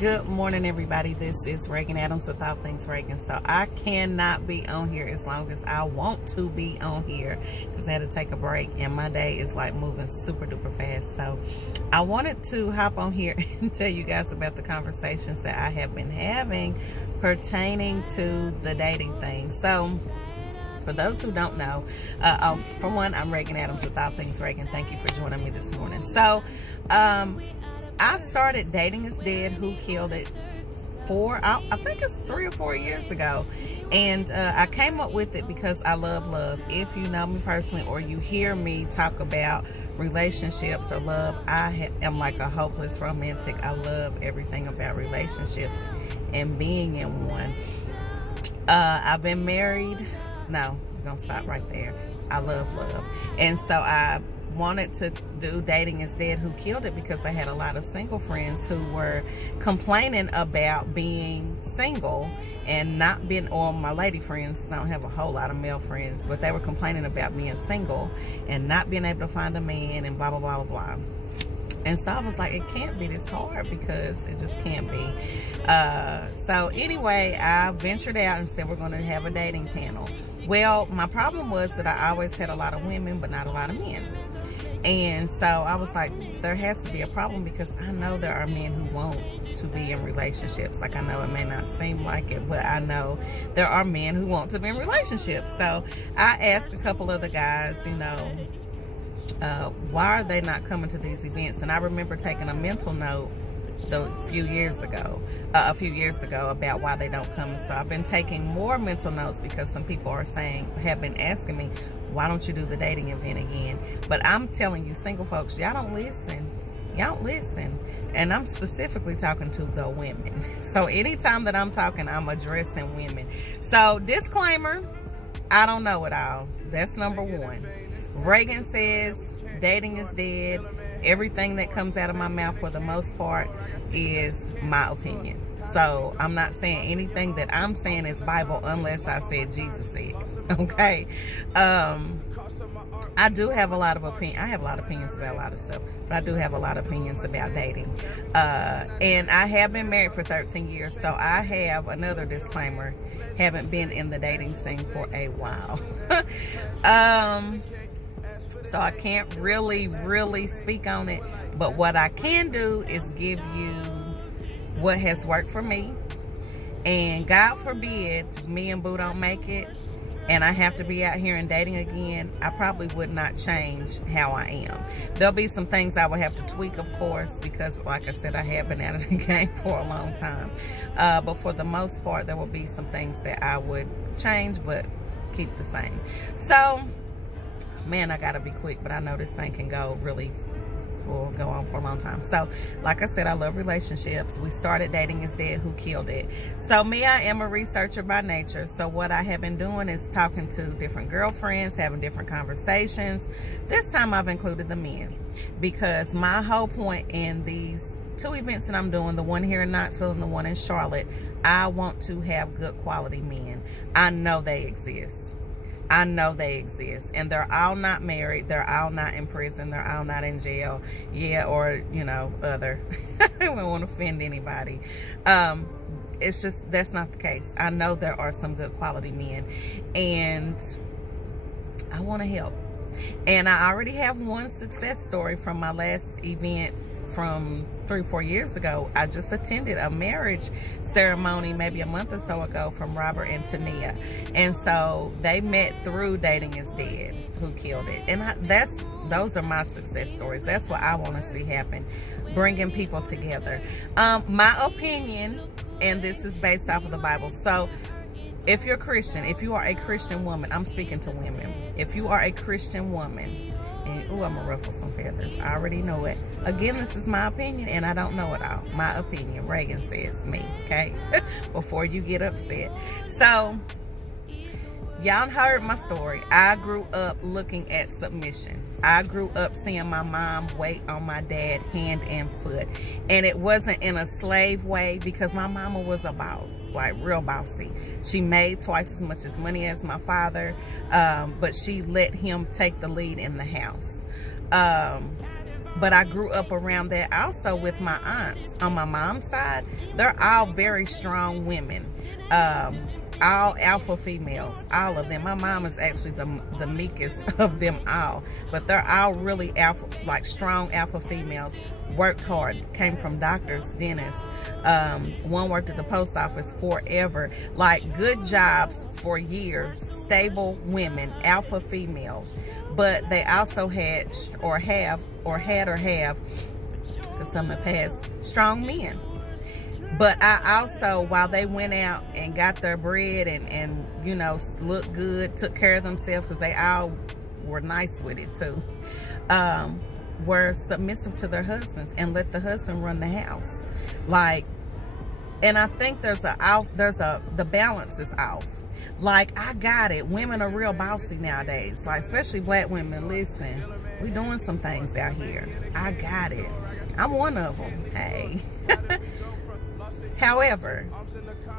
Good morning, everybody. This is Regan Adams with All Things Regan. So I cannot be on here as long as I want to be on here because I had to take a break and my day is like moving super duper fast. So I wanted to hop on here and tell you guys about the conversations that I have been having pertaining to the dating thing. So for those who don't know, for one, I'm Regan Adams with All Things Regan. Thank you for joining me this morning. So I started Dating Is Dead, Who Killed It, I think it's 3 or 4 years ago. And I came up with it because I love love. If you know me personally or you hear me talk about relationships or love, I am like a hopeless romantic. I love everything about relationships and being in one. I've been married. No, we're going to stop right there. I love love. And so I wanted to do Dating Is Dead, Who Killed It, because I had a lot of single friends who were complaining about being single and not being, or my lady friends, I don't have a whole lot of male friends, but they were complaining about being single and not being able to find a man and blah, blah, blah, blah, blah. And so I was like, it can't be this hard because it just can't be. So anyway, I ventured out and said we're going to have a dating panel. Well, my problem was that I always had a lot of women, but not a lot of men. And so I was like, there has to be a problem because I know there are men who want to be in relationships. Like, I know it may not seem like it, but I know there are men who want to be in relationships. So I asked a couple of the guys, you know, why are they not coming to these events? And I remember taking a mental note a few years ago about why they don't come. So I've been taking more mental notes because some people have been asking me, why don't you do the dating event again? But I'm telling you, single folks, y'all don't listen. Y'all don't listen. And I'm specifically talking to the women. So anytime that I'm talking, I'm addressing women. So disclaimer, I don't know it all. That's number one. Regan says dating is dead. Everything that comes out of my mouth for the most part is my opinion. So I'm not saying anything that I'm saying is Bible unless I said Jesus said. Okay. I do have a lot of opinions. I have a lot of opinions about a lot of stuff, but I do have a lot of opinions about dating. And I have been married for 13 years, so I have another disclaimer. Haven't been in the dating scene for a while. So I can't really speak on it. But what I can do is give you what has worked for me. And God forbid me and Boo don't make it and I have to be out here and dating again, I probably would not change how I am. There'll be some things I will have to tweak, of course, because like I said, I have been out of the game for a long time. But for the most part, there will be some things that I would change but keep the same. So, man, I gotta be quick, but I know this thing can go on for a long time. So like I said, I love relationships. We started Dating Is Dead, Who Killed It. So me, I am a researcher by nature. So what I have been doing is talking to different girlfriends, having different conversations. This time I've included the men because my whole point in these 2 events that I'm doing, the one here in Knoxville and the one in Charlotte, I want to have good quality men. I know they exist. I know they exist, and they're all not married, they're all not in prison, they're all not in jail, or you know, other. I don't want to offend anybody. It's just, that's not the case. I know there are some good quality men, and I want to help. And I already have one success story from my last event from 3 or 4 years ago. I just attended a marriage ceremony maybe a month or so ago from Robert and Tania, and so they met through Dating Is Dead, Who Killed It. And those are my success stories. That's what I want to see happen, bringing people together. My opinion, and this is based off of the Bible. So if you're Christian, if you are a Christian woman, I'm speaking to women. If you are a Christian woman, and ooh, I'm gonna ruffle some feathers, I already know it. Again, this is my opinion and I don't know it all. My opinion, Regan says me, okay? Before you get upset. So y'all heard my story. I grew up looking at submission. I grew up seeing my mom wait on my dad hand and foot. And it wasn't in a slave way because my mama was a boss, like real bossy. She made twice as much as money as my father, but she let him take the lead in the house. but I grew up around that also with my aunts on my mom's side. They're all very strong women, all alpha females, all of them. My mom is actually the meekest of them all, but they're all really alpha, like strong alpha females. Worked hard, came from doctors, dentists. One worked at the post office forever, like good jobs for years, stable women, alpha females. But they also had or have, because some have passed, strong men. But I also, while they went out and got their bread and you know, looked good, took care of themselves, because they all were nice with it too, were submissive to their husbands and let the husband run the house. Like, and I think the balance is off. Like, I got it. Women are real bossy nowadays. Like, especially black women. Listen, we doing some things out here. I got it. I'm one of them. Hey. However,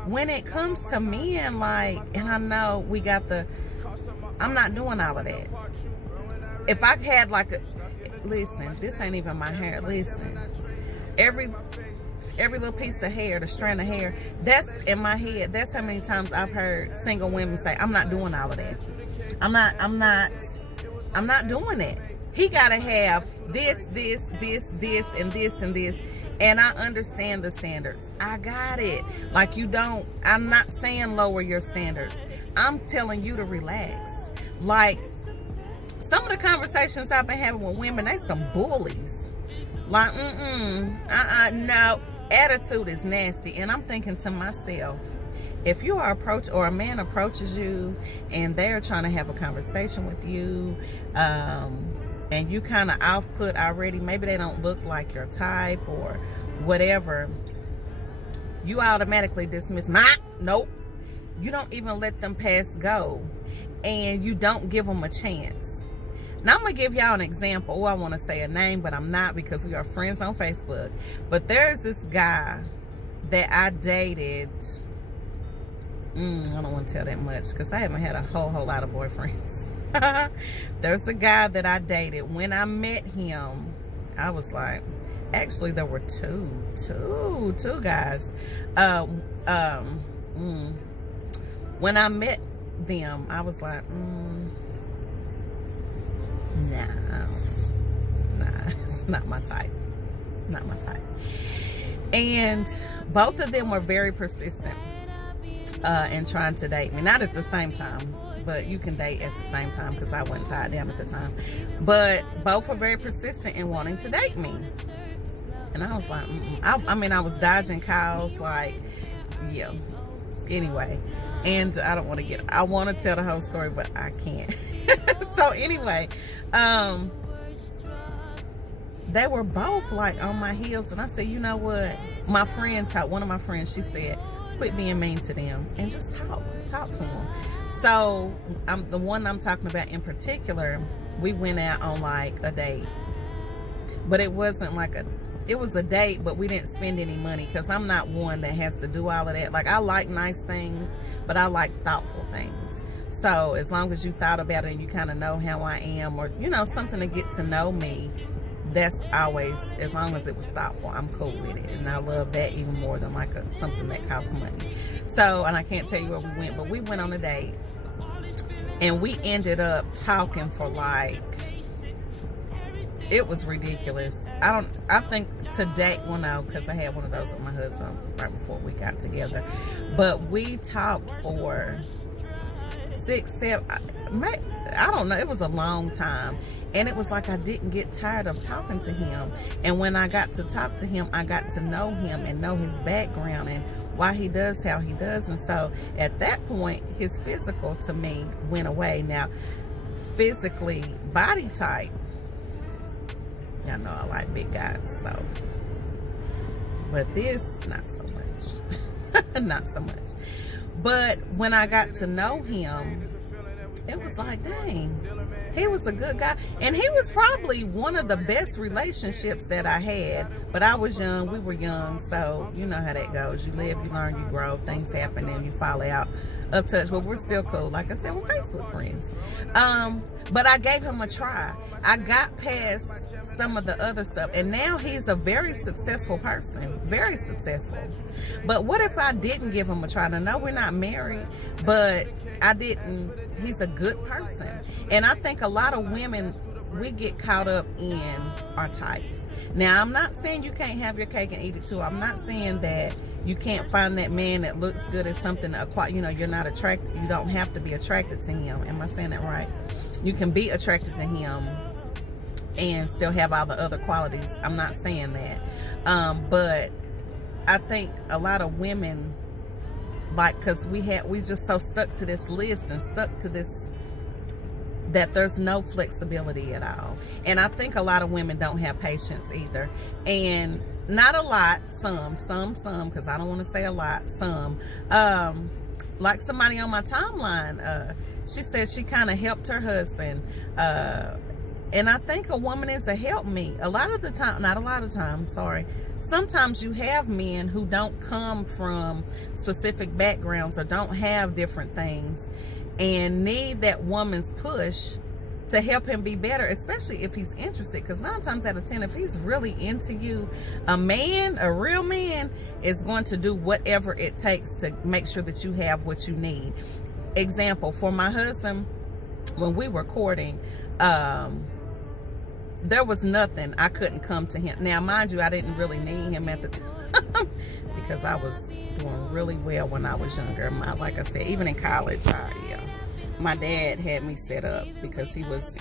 when it comes to men, like, and I know we got I'm not doing all of that. If I had like listen, this ain't even my hair. Listen, every little piece of hair, the strand of hair, that's in my head. That's how many times I've heard single women say, I'm not doing all of that. I'm not doing it. He gotta have this, and this, and this. And I understand the standards. I got it. Like, you don't, I'm not saying lower your standards. I'm telling you to relax. Like, some of the conversations I've been having with women, they some bullies. Like, no. Attitude is nasty. And I'm thinking to myself, if you are a man approaches you and they're trying to have a conversation with you, and you kind of off-put already, maybe they don't look like your type or whatever, you automatically dismiss, nope. You don't even let them pass go, and you don't give them a chance. Now, I'm going to give y'all an example. Oh, I want to say a name, but I'm not, because we are friends on Facebook. But there's this guy that I dated. I don't want to tell that much, because I haven't had a whole lot of boyfriends. There's a guy that I dated. When I met him, I was like, actually, there were two guys. When I met them, I was like, nah, it's not my type. Not my type. And both of them were very persistent in trying to date me. Not at the same time, but you can date at the same time, because I wasn't tied down at the time. But both were very persistent in wanting to date me. And I was like, I mean, I was dodging calls, like, yeah. Anyway, and I don't want to I want to tell the whole story, but I can't. So anyway, they were both like on my heels, and I said, you know what? My friend one of my friends, she said, quit being mean to them and just talk to them. So the one I'm talking about in particular, we went out on like a date, but it wasn't like it was a date, but we didn't spend any money, because I'm not one that has to do all of that. Like, I like nice things, but I like thoughtful things. So as long as you thought about it and you kind of know how I am, or, you know, something to get to know me, that's always, as long as it was thoughtful, I'm cool with it. And I love that even more than like something that costs money. So, and I can't tell you where we went, but we went on a date, and we ended up talking for like, it was ridiculous. I think to date, well, no, because I had one of those with my husband right before we got together. But we talked for 6, 7, I don't know. It was a long time. And it was like I didn't get tired of talking to him. And when I got to talk to him, I got to know him and know his background and why he does how he does. And so at that point, his physical to me went away. Now, physically, body type, I know I like big guys, so. But this, not so much. Not so much. But when I got to know him, it was like, dang, he was a good guy. And he was probably one of the best relationships that I had. But I was young, we were young, so you know how that goes. You live, you learn, you grow, things happen, and you fall out. of touch, but we're still cool. Like I said, we're Facebook friends. But I gave him a try. I got past some of the other stuff, and now he's a very successful person, very successful. But what if I didn't give him a try? I know we're not married, but I didn't. He's a good person. And I think a lot of women, we get caught up in our type. Now, I'm not saying you can't have your cake and eat it too. I'm not saying that you can't find that man that looks good as something to acquire. You know, you're not attracted. You don't have to be attracted to him. Am I saying that right? You can be attracted to him and still have all the other qualities. I'm not saying that. But I think a lot of women, like, because we just so stuck to this list and stuck to this, that there's no flexibility at all. And I think a lot of women don't have patience either. And not a lot, some, because I don't want to say a lot, some. Like somebody on my timeline, she said she kind of helped her husband. And I think a woman is a help me. A lot of the time, not a lot of times, sorry. Sometimes you have men who don't come from specific backgrounds or don't have different things and need that woman's push to help him be better, especially if he's interested. Because 9 times out of 10, if he's really into you, a man, a real man, is going to do whatever it takes to make sure that you have what you need. Example, for my husband, when we were courting, there was nothing I couldn't come to him. Now, mind you, I didn't really need him at the time because I was doing really well when I was younger. Like I said, even in college, my dad had me set up because he was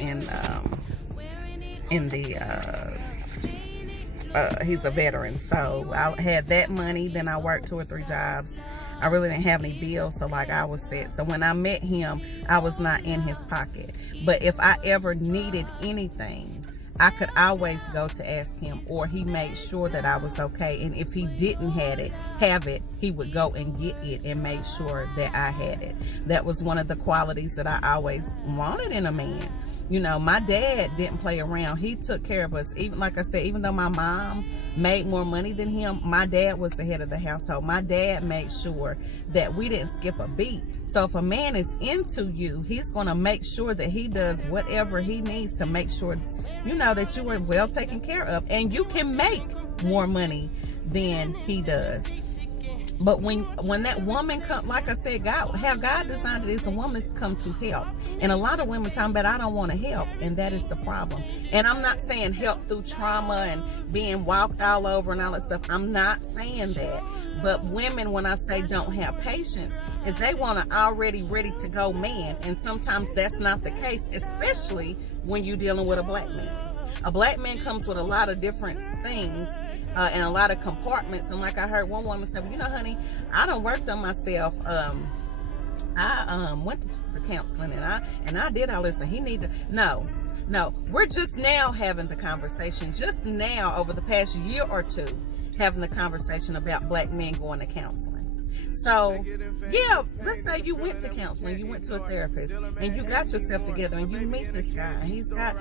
he's a veteran. So I had that money. Then I worked 2 or 3 jobs. I really didn't have any bills, so like I was set. So when I met him, I was not in his pocket. But if I ever needed anything, I could always go to ask him, or he made sure that I was okay. And if he didn't have it, he would go and get it and make sure that I had it. That was one of the qualities that I always wanted in a man. You know, my dad didn't play around. He took care of us. Even like I said, even though my mom made more money than him, my dad was the head of the household. My dad made sure that we didn't skip a beat. So if a man is into you, he's going to make sure that he does whatever he needs to make sure, you know, that you are well taken care of. And you can make more money than he does. But when that woman come, like I said, God designed it is a woman's come to help. And a lot of women talking about, I don't want to help, and that is the problem. And I'm not saying help through trauma and being walked all over and all that stuff. I'm not saying that. But women, when I say don't have patience, is they want an already ready to go man. And sometimes that's not the case, especially when you're dealing with a black man. A black man comes with a lot of different things and a lot of compartments. And like I heard one woman say, well, you know, honey, I done worked on myself. I went to the counseling and I did all this, and he need to. No, we're just now having the conversation, just now over the past year or 2, having the conversation about black men going to counseling. So, yeah, let's say you went to counseling, you went to a therapist, and you got yourself together, and you meet this guy. He's got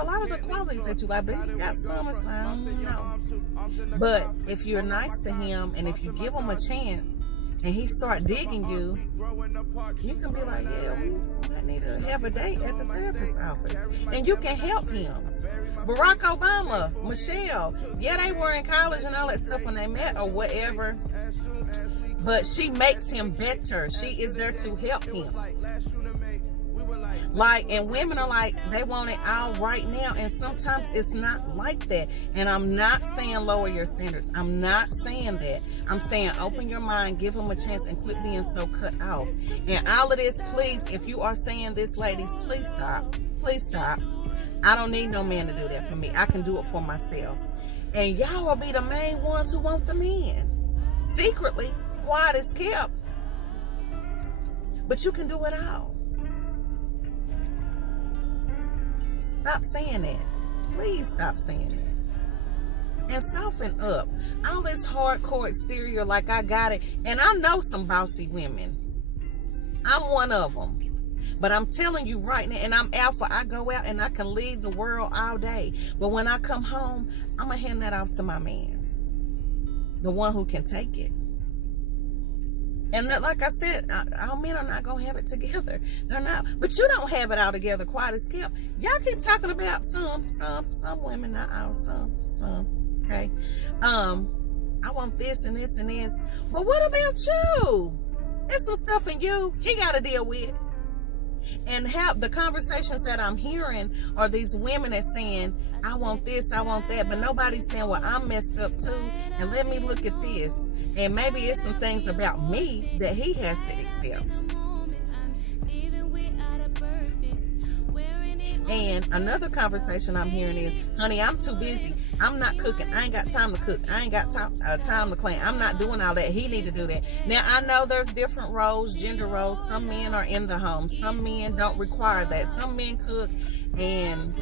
a lot of the qualities that you like, but he's got some, I don't know. But if you're nice to him, and if you give him a chance, and he start digging you, you can be like, yeah, we might need to have a date at the therapist's office. And you can help him. Barack Obama, Michelle, yeah, they were in college and all that stuff when they met or whatever. But she makes him better. She is there to help him. Like, and women are like, they want it all right now. And sometimes it's not like that. And I'm not saying lower your standards. I'm not saying that. I'm saying open your mind, give him a chance, and quit being so cut off. And all of this, please, if you are saying this, ladies, please stop. Please stop. I don't need no man to do that for me. I can do it for myself. And y'all will be the main ones who want the men. Secretly, quiet is kept. But you can do it all. Stop saying that. Please stop saying that. And soften up. All this hardcore exterior like I got it. And I know some bossy women. I'm one of them. But I'm telling you right now, and I'm alpha. I go out and I can lead the world all day. But when I come home, I'm going to hand that off to my man. The one who can take it. And that, like I said, all men are not going to have it together. They're not. But you don't have it all together quite as Skip. Y'all keep talking about some women, not all, some, okay? I want this and this and this. But what about you? There's some stuff in you he got to deal with. And how the conversations that I'm hearing are these women that saying, I want this, I want that, but nobody's saying, well, I'm messed up too, and let me look at this. And maybe it's some things about me that he has to accept. And another conversation I'm hearing is, honey, I'm too busy. I'm not cooking. I ain't got time to cook. I ain't got time to clean. I'm not doing all that. He need to do that. Now, I know there's different roles, gender roles. Some men are in the home. Some men don't require that. Some men cook and,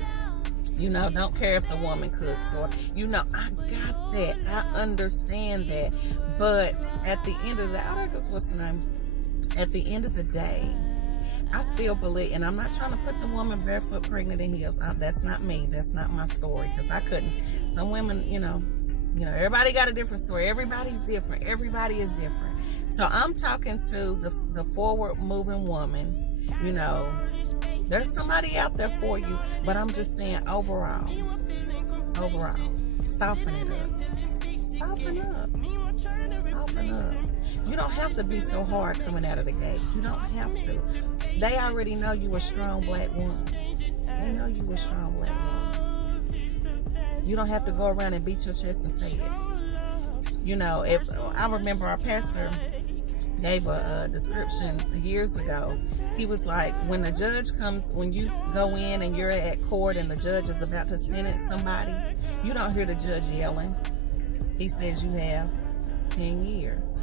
you know, don't care if the woman cooks. Or, you know, I got that. I understand that. But at the end of the day, what's the name? At the end of the day, I still believe, and I'm not trying to put the woman barefoot, pregnant, in heels. That's not me. That's not my story, because I couldn't. Some women, you know, everybody got a different story. Everybody's different. Everybody is different. So I'm talking to the forward-moving woman. You know, there's somebody out there for you, but I'm just saying overall, soften it up. Soften up. Soften up. You don't have to be so hard coming out of the gate. You don't have to. They already know you a strong black woman. They know you a strong black woman. You don't have to go around and beat your chest and say it. You know, if I remember our pastor gave a description years ago. He was like, when the judge comes, when you go in and you're at court and the judge is about to sentence somebody, you don't hear the judge yelling. He says you have 10 years.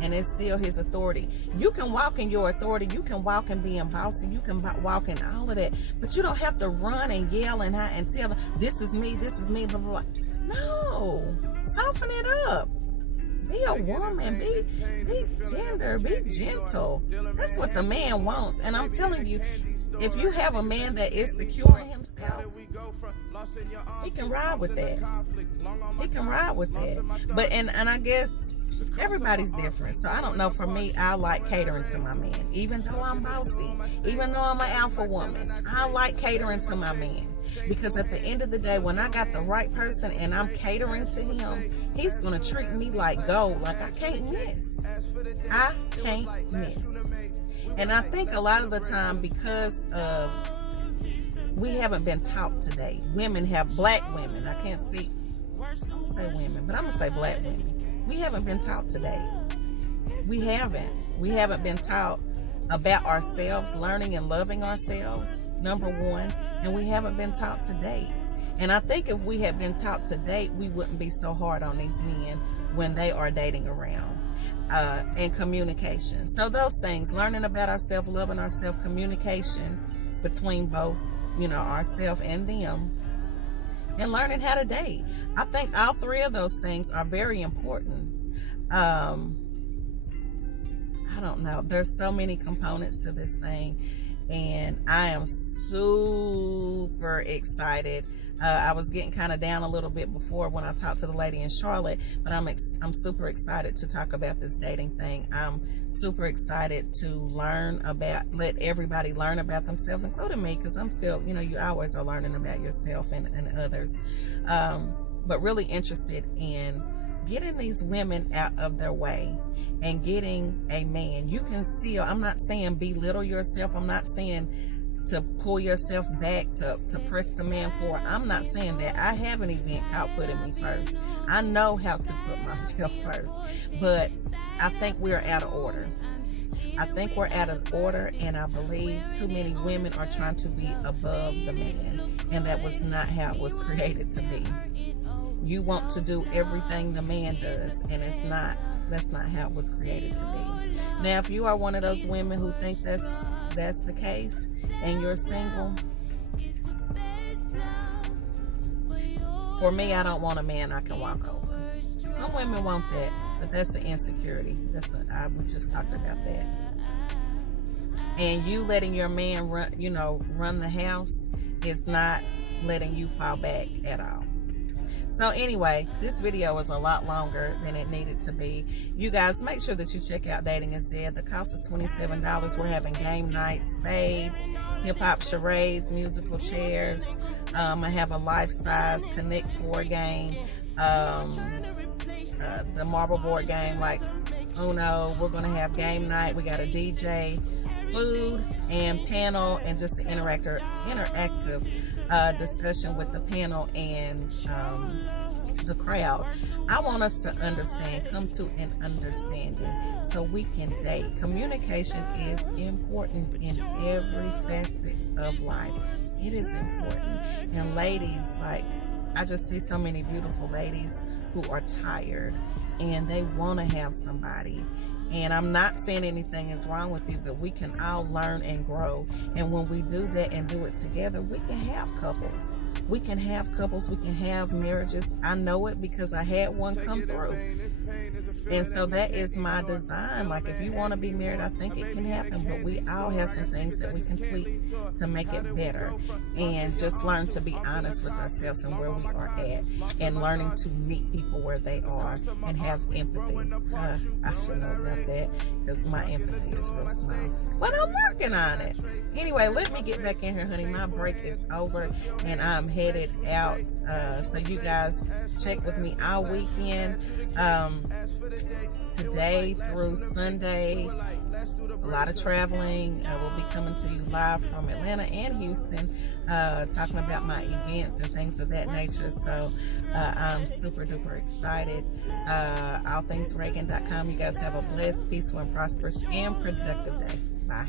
And it's still his authority. You can walk in your authority. You can walk in being bossy. You can walk in all of that. But you don't have to run and yell and tell them, this is me, blah, blah, blah. No. Soften it up. Be a woman. Be tender. Be gentle. That's what the man wants. And I'm telling you, if you have a man that is secure in himself, he can ride with that. He can ride with that. But, and I guess everybody's different. So I don't know. For me, I like catering to my man. Even though I'm bossy, even though I'm an alpha woman, I like catering to my man. Because at the end of the day, when I got the right person and I'm catering to him, he's going to treat me like gold. Like I can't miss. I can't miss. And I think a lot of the time, because of we haven't been taught today. Women have, black women. I can't speak. I'm going to say women, but I'm going to say black women. We haven't been taught today. We haven't. We haven't been taught about ourselves, learning and loving ourselves, number one. And we haven't been taught to date. And I think if we had been taught to date, we wouldn't be so hard on these men when they are dating around. And communication. So those things, learning about ourselves, loving ourselves, communication between both, you know, ourselves and them, and learning how to date. I think all three of those things are very important. I don't know. There's so many components to this thing, and I am super excited. I was getting kind of down a little bit before when I talked to the lady in Charlotte, but I'm super excited to talk about this dating thing. I'm super excited to let everybody learn about themselves, including me, because I'm still, you know, you always are learning about yourself and others. But really interested in getting these women out of their way and getting a man. You can still, I'm not saying belittle yourself. I'm not saying to pull yourself back, to press the man forward. I'm not saying that. I have an event called Putting Me First. I know how to put myself first. But I think we're out of order. I think we're out of order, and I believe too many women are trying to be above the man. And that was not how it was created to be. You want to do everything the man does, and that's not how it was created to be. Now, if you are one of those women who think that's the case, and you're single, for me, I don't want a man I can walk over. Some women want that, but that's an insecurity. We just talked about that. And you letting your man run the house is not letting you fall back at all. So anyway, this video was a lot longer than it needed to be. You guys, make sure that you check out Dating is Dead. The cost is $27. We're having game nights, spades, hip-hop charades, musical chairs. I have a life-size Connect 4 game, the marble board game like Uno. We're going to have game night. We got a DJ, food, and panel, and just an interactive discussion with the panel and the crowd. I want us to understand, come to an understanding so we can date. Communication is important in every facet of life. It is important. And ladies, like, I just see so many beautiful ladies who are tired and they want to have somebody. And I'm not saying anything is wrong with you, but we can all learn and grow. And when we do that and do it together, we can have couples. We can have couples. We can have marriages. I know it because I had one come through. And so that is my design. Like, if you want to be married, I think it can happen. But we all have some things that we can tweak to make it better. And just learn to be honest with ourselves and where we are at. And learning to meet people where they are and have empathy. I should know about that because my empathy is real small. But I'm working on it. Anyway, let me get back in here, honey. My break is over and I'm headed out. So you guys check with me all weekend. Today through Sunday, a lot of traveling. We'll be coming to you live from Atlanta and Houston, talking about my events and things of that nature. So I'm super duper excited. Allthingsregan.com. You guys have a blessed, peaceful, and prosperous and productive day. Bye.